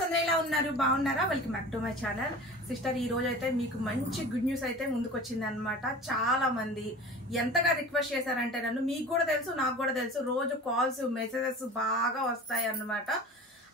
Sisters అందరూ ఎలా ఉన్నారు? బాగున్నారా? Welcome back to my channel. Sister ఈ రోజు అయితే మీకు మంచి గుడ్ న్యూస్ అయితే ముందుకు వచ్చింది అనమాట. చాలా మంది ఎంతగా రిక్వెస్ట్ చేశారంటే నన్ను, మీకు కూడా తెలుసు నాకు కూడా తెలుసు, రోజు కాల్స్ మెసేజెస్ బాగా వస్తాయి అన్నమాట.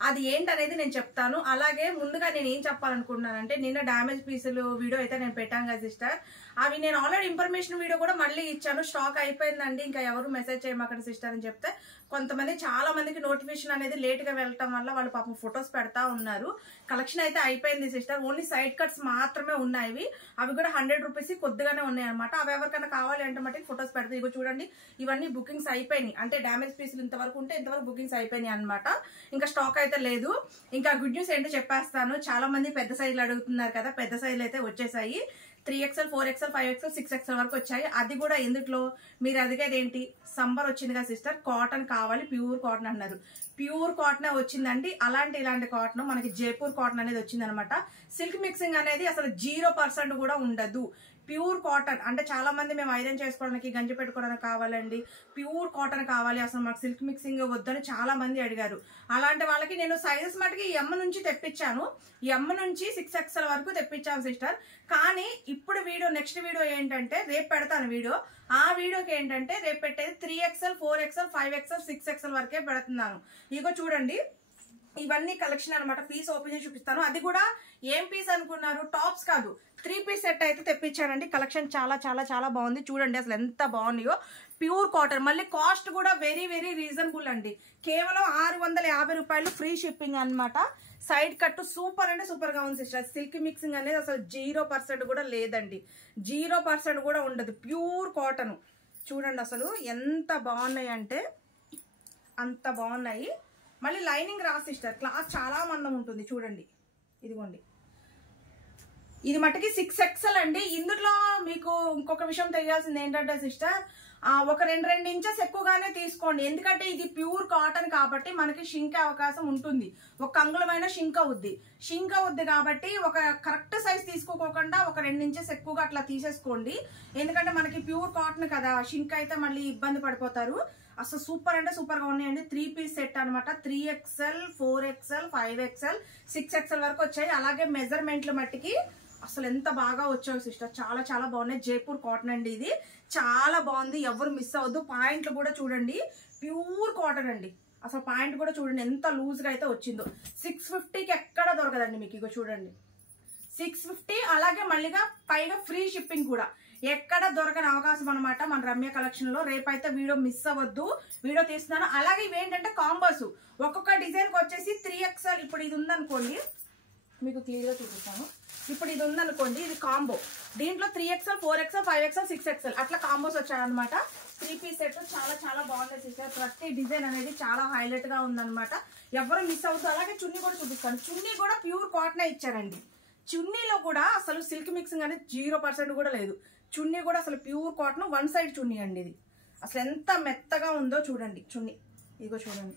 అది ఏంటనేది నేను చెప్తాను. అలాగే ముందుగా నేను ఏం చెప్పాలనుకుంటున్నానంటే, నిన్న డ్యామేజ్ పీసులు వీడియో అయితే నేను పెట్టాను కదా సిస్టర్, అవి నేను ఆల్రెడీ ఇన్ఫర్మేషన్ వీడియో కూడా మళ్ళీ ఇచ్చాను. స్టాక్ అయిపోయిందండి, ఇంకా ఎవరు మెసేజ్ చేయమాకండి సిస్టర్ అని చెప్తే, కొంతమంది చాలా మందికి నోటిఫికేషన్ అనేది లేట్ గా వెళ్ళటం వల్ల వాళ్ళు పాపం ఫొటోస్ పెడతా ఉన్నారు. కలెక్షన్ అయితే అయిపోయింది సిస్టర్. ఓన్లీ సైడ్ కట్స్ మాత్రమే ఉన్నాయి. అవి కూడా 100 రూపీస్ కొద్దిగానే ఉన్నాయి అనమాట. అవి ఎవరికైనా కావాలి అంటే మట్టి ఫొటోస్ పెడతాయి. ఇగో చూడండి, ఇవన్నీ బుకింగ్స్ అయిపోయినాయి. అంటే డ్యామేజ్ పీసులు ఇంతవరకు ఉంటే ఇంతవరకు బుకింగ్స్ అయిపోయినాయి అనమాట. ఇంకా స్టాక్ అయితే లేదు. ఇంకా గుడ్ న్యూస్ ఏంటో చెప్పేస్తాను. చాలా మంది పెద్ద సైజులు అడుగుతున్నారు కదా, పెద్ద సైజులు అయితే వచ్చేసాయి. 3XL 4XL 5XL 6XL వరకు వచ్చాయి. అది కూడా ఎందుట్లో మీరు అడిగేది ఏంటి, సంబర్ వచ్చింది కదా సిస్టర్, కాటన్ కావాలి, ప్యూర్ కాటన్ అన్నారు. ప్యూర్ కాటన్ వచ్చిందండి. ఇలాంటి కాటన్ మనకి జైపూర్ కాటన్ అనేది వచ్చింది అనమాట. సిల్క్ మిక్సింగ్ అనేది అసలు 0% కూడా ఉండదు. ప్యూర్ కాటన్ అంటే చాలా మంది మేము ఐరన్ చేసుకోవడానికి, గంజి పెట్టుకోవడానికి కావాలండి, ప్యూర్ కాటన్ కావాలి, అసలు మాకు సిల్క్ మిక్సింగ్ వద్దని చాలా మంది అడిగారు. అలాంటి వాళ్ళకి నేను సైజెస్ మటుకి ఎమ్ నుంచి తెప్పించాను. ఎమ్ నుంచి 6XL వరకు తెప్పించాను సిస్టర్. కానీ ఇప్పుడు నెక్స్ట్ వీడియో ఏంటంటే, రేపు పెడతాను వీడియో. ఆ వీడియోకి ఏంటంటే రేపు పెట్టేది 3XL 4XL 5XL 6XL వరకే పెడుతున్నాను. ఇగో చూడండి, ఇవన్నీ కలెక్షన్ అనమాట. పీస్ ఓపెన్ చేసి చూపిస్తాను. అది కూడా ఏం పీస్ అనుకున్నారు, టాప్స్ కాదు, 3 పీస్ సెట్ అయితే తెప్పించానండి. కలెక్షన్ చాలా చాలా చాలా బాగుంది. చూడండి అసలు ఎంత బాగున్నాయో. ప్యూర్ కాటన్, మళ్ళీ కాస్ట్ కూడా వెరీ వెరీ రీజనబుల్ అండి. కేవలం 650 రూపాయలు, ఫ్రీ షిప్పింగ్ అనమాట. సైడ్ కట్ సూపర్ అంటే సూపర్ గా ఉంది సిస్టర్. సిల్క్ మిక్సింగ్ అనేది అసలు 0% కూడా లేదండి. 0% కూడా ఉండదు. ప్యూర్ కాటన్ చూడండి అసలు ఎంత బాగున్నాయి అంటే అంత బాగున్నాయి. మళ్ళీ లైనింగ్ రా సిస్టర్, క్లాత్ చాలా మందం ఉంటుంది. చూడండి ఇదిగోండి, ఇది మట్టుకి 6XL అండి. ఇందులో మీకు ఇంకొక విషయం తెలియాల్సింది ఏంటంటే సిస్టర్, ఒక 2 ఇంచెస్ ఎక్కువగానే తీసుకోండి. ఎందుకంటే ఇది ప్యూర్ కాటన్ కాబట్టి మనకి షింక్ అవకాశం ఉంటుంది. ఒక అంగుళమైన షింక్ అవుద్ది కాబట్టి ఒక కరెక్ట్ సైజ్ తీసుకోకుండా ఒక 2 ఇంచెస్ ఎక్కువగా అట్లా తీసేసుకోండి. ఎందుకంటే మనకి ప్యూర్ కాటన్ కదా, షింక్ అయితే మళ్ళీ ఇబ్బంది పడిపోతారు. అసలు సూపర్ అంటే సూపర్ గా ఉన్నాయండి. 3 పీస్ సెట్ అనమాట. 3XL 4XL 5XL 6XL వరకు వచ్చాయి. అలాగే మెజర్మెంట్లు మట్టికి అసలు ఎంత బాగా వచ్చావు సిస్టర్, చాలా చాలా బాగున్నాయి. జైపూర్ కాటన్ అండి, ఇది చాలా బాగుంది. ఎవరు మిస్ అవ్వద్దు. పాయింట్లు కూడా చూడండి, ప్యూర్ కాటన్ అండి. అసలు పాయింట్ కూడా చూడండి ఎంత లూజ్ గా అయితే వచ్చిందో. 650కి ఎక్కడ దొరకదండి మీకు. ఇగో చూడండి 650. అలాగే మళ్ళీగా పైగా ఫ్రీ షిప్పింగ్ కూడా ఎక్కడ దొరకని అవకాశం అనమాట మన రమ్య కలెక్షన్ లో. రేపైతే వీడియో మిస్ అవ్వద్దు, వీడియో తీస్తున్నాను. అలాగే ఇవేంటంటే కాంబోస్, ఒక్కొక్క డిజైన్ కి వచ్చేసి 3XL. ఇప్పుడు ఇది ఉందనుకోండి, మీకు క్లియర్ గా చూపిస్తాను. ఇప్పుడు ఇది ఉందనుకోండి, ఇది కాంబో. దీంట్లో 3XL 4XL 5XL 6XL అట్లా కాంబోస్ వచ్చాయన్నమాట. 3 పీస్ సెట్ చాలా చాలా బాగుంది సిస్టర్. ప్రతి డిజైన్ అనేది చాలా హైలైట్ గా ఉందన్నమాట. ఎవరు మిస్ అవుతారు. అలాగే చున్నీ కూడా చూపిస్తాను. చున్నీ కూడా ప్యూర్ కాటన్ ఇచ్చారండి. చున్నీలో కూడా అసలు సిల్క్ మిక్సింగ్ అనేది 0% కూడా లేదు. చున్నీ కూడా అసలు ప్యూర్ కాటన్, 1 సైడ్ చున్నీ అండి. ఇది అసలు ఎంత మెత్తగా ఉందో చూడండి. చున్నీ ఇగో చూడండి,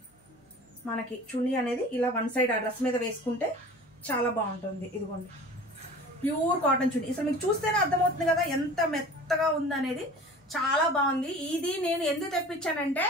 మనకి చున్నీ అనేది ఇలా 1 సైడ్ ఆ డ్రెస్ మీద వేసుకుంటే చాలా బాగుంటుంది. ఇదిగోండి ప్యూర్ కాటన్ చున్నీ. అసలు మీకు చూస్తేనే అర్థమవుతుంది కదా ఎంత మెత్తగా ఉందనేది. చాలా బాగుంది. ఇది నేను ఎందుకు తెప్పించానంటే,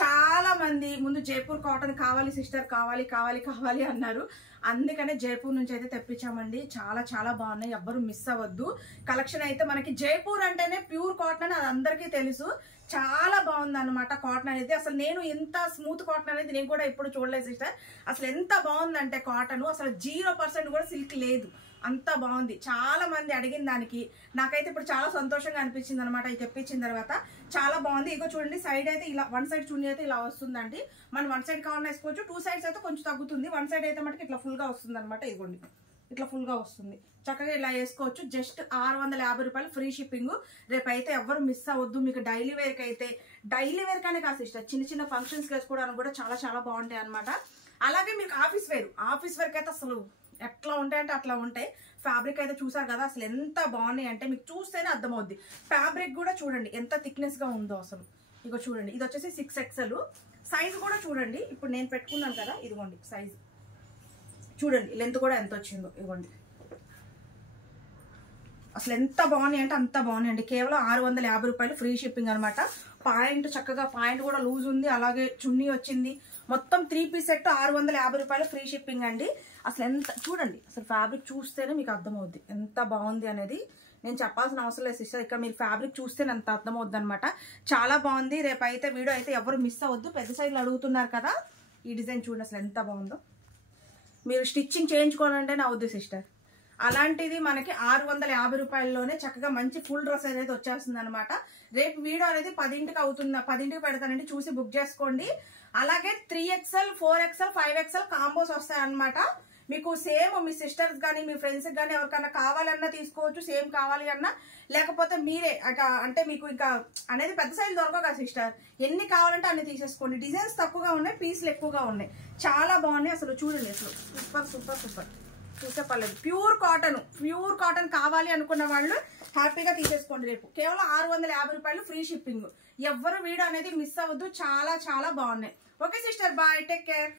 చాలా మంది ముందు జైపూర్ కాటన్ కావాలి సిస్టర్, కావాలి కావాలి కావాలి అన్నారు. అందుకనే జైపూర్ నుంచి అయితే తెప్పించామండి. చాలా చాలా బాగున్నాయి, ఎవ్వరు మిస్ అవ్వద్దు. కలెక్షన్ అయితే మనకి జైపూర్ అంటేనే ప్యూర్ కాటన్ అని అది అందరికీ తెలుసు. చాలా బాగుంది అనమాట కాటన్ అనేది. అసలు నేను ఎంత స్మూత్ కాటన్ అనేది నేను కూడా ఎప్పుడు చూడలేదు సిస్టర్. అసలు ఎంత బాగుందంటే కాటన్ అసలు 0% కూడా సిల్క్ లేదు, అంత బాగుంది. చాలా మంది అడిగిన దానికి నాకైతే ఇప్పుడు చాలా సంతోషంగా అనిపించింది అనమాట. ఇది తెప్పించిన తర్వాత చాలా బాగుంది. ఇగో చూడండి, సైడ్ అయితే ఇలా 1 సైడ్ చున్నీ అయితే ఇలా వస్తుందండి. మనం 1 సైడ్ కావాలని వేసుకోవచ్చు. 2 సైడ్స్ అయితే కొంచెం తగ్గుతుంది. 1 సైడ్ అయితే మటుకు ఇట్లా ఫుల్ గా వస్తుంది అనమాట. ఇదిగోండి ఇట్లా ఫుల్ గా వస్తుంది. చక్కగా ఇలా వేసుకోవచ్చు. జస్ట్ 650 రూపాయలు, ఫ్రీ షిప్పింగ్. రేపు అయితే ఎవరు మిస్ అవ్వద్దు. మీకు డైలీ వేర్ కి అయితే, డైలీ వేర్ కానీ కాదు సిస్టర్, చిన్న చిన్న ఫంక్షన్స్ వేసుకోవడానికి కూడా చాలా చాలా బాగుంటాయి అనమాట. అలాగే మీకు ఆఫీస్ వేర్ కి అయితే అసలు ఎట్లా ఉంటాయంటే అట్లా ఉంటాయి. ఫ్యాబ్రిక్ అయితే చూసారు కదా అసలు ఎంత బాగున్నాయి అంటే మీకు చూస్తేనే అర్థమవుద్ది. ఫ్యాబ్రిక్ కూడా చూడండి ఎంత థిక్నెస్ గా ఉందో అసలు. ఇగో చూడండి, ఇది వచ్చేసి 6XL. సైజ్ కూడా చూడండి, ఇప్పుడు నేను పెట్టుకున్నాను కదా, ఇదిగోండి సైజ్ చూడండి, లెంత్ కూడా ఎంత వచ్చిందో. ఇదిగోండి అసలు ఎంత బాగున్నాయి అంటే అంత బాగున్నాయండి. కేవలం 650 రూపాయలు, ఫ్రీ షిప్పింగ్ అనమాట. పాయింట్ చక్కగా, పాయింట్ కూడా లూజ్ ఉంది. అలాగే చున్నీ వచ్చింది. మొత్తం 3 పీస్ సెట్ 650 రూపాయలు ఫ్రీ షిప్పింగ్ అండి. అసలు ఎంత చూడండి, అసలు ఫ్యాబ్రిక్ చూస్తేనే మీకు అర్థమవుద్ది ఎంత బాగుంది అనేది. నేను చెప్పాల్సిన అవసరం లేదు సిస్టర్, ఇక్కడ మీరు ఫ్యాబ్రిక్ చూస్తే అంత అర్థమవుద్ది అనమాట. చాలా బాగుంది. రేపు అయితే వీడియో అయితే ఎవరు మిస్ అవ్వద్దు. పెద్ద సైజులు అడుగుతున్నారు కదా, ఈ డిజైన్ చూడండి అసలు ఎంత బాగుందో. మీరు స్టిచ్చింగ్ చేయించుకోవాలంటే నా వద్దు సిస్టర్. అలాంటిది మనకి 650 రూపాయల్లోనే చక్కగా మంచి ఫుల్ డ్రెస్ అనేది వచ్చేస్తుంది అనమాట. రేపు వీడియో అనేది 10ంటికి అవుతుంది, 10ంటికి పెడతానండి, చూసి బుక్ చేసుకోండి. అలాగే 3XL 4XL 5XL కాంబోస్ వస్తాయి అనమాట. మీకు సేమ్ మీ సిస్టర్స్ కానీ మీ ఫ్రెండ్స్కి కానీ ఎవరికైనా కావాలన్నా తీసుకోవచ్చు, సేమ్ కావాలి అన్నా. లేకపోతే మీరే అంటే మీకు ఇంకా అనేది పెద్ద సైజు దొరకవు కదా సిస్టర్, ఎన్ని కావాలంటే అన్ని తీసేసుకోండి. డిజైన్స్ తక్కువగా ఉన్నాయి, పీసులు ఎక్కువగా ఉన్నాయి. చాలా బాగున్నాయి అసలు. చూడండి అసలు సూపర్ సూపర్ సూపర్. చూసే పర్లేదు. ప్యూర్ కాటన్ కావాలి అనుకున్న వాళ్ళు హ్యాపీగా తీసేసుకోండి. రేపు కేవలం 650 రూపాయలు ఫ్రీ షిప్పింగ్. ఎవ్వరు వీడియో అనేది మిస్ అవ్వద్దు. చాలా చాలా బాగున్నాయి. Okay sister, bye, take care.